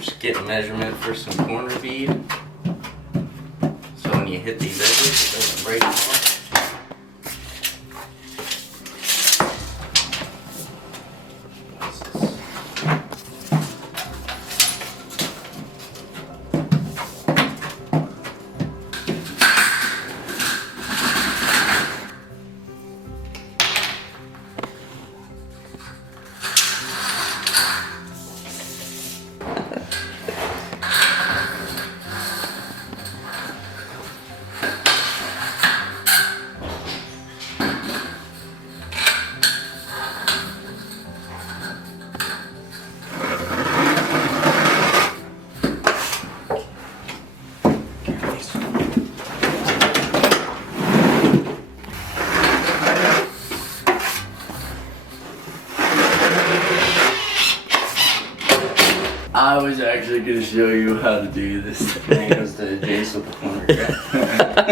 Just get a measurement for some corner bead. So when you hit these edges, it doesn't break them off. I was actually gonna show you how to do this. Then it goes to Jace with the corner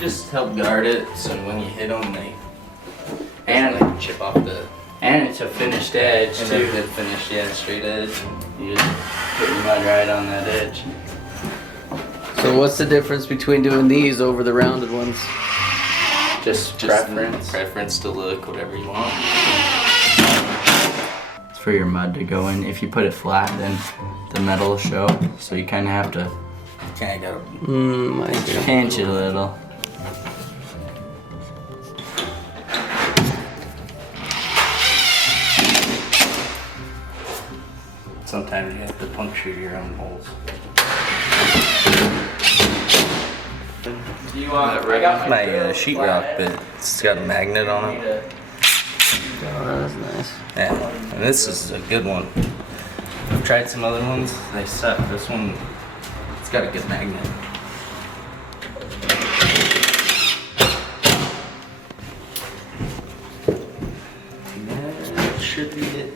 Just help guard it so when you hit them, they like chip off the. And it's a finished edge And too. then finish, yeah, straight edge. You just put your mud right on that edge. So what's the difference between doing these over the rounded ones? Just Preference. preference. Preference to look, whatever you want. It's for your mud to go in. If you put it flat, then the metal will show. So you kind of have to Kind of gotta. pinch it a little. Sometimes you have to puncture your own holes. Do you want? I got My sheetrock bit, it's got a magnet on it. Oh, that's nice. Yeah, and this is a good one. I've tried some other ones, they suck. This one, it's got a good magnet. That should be it.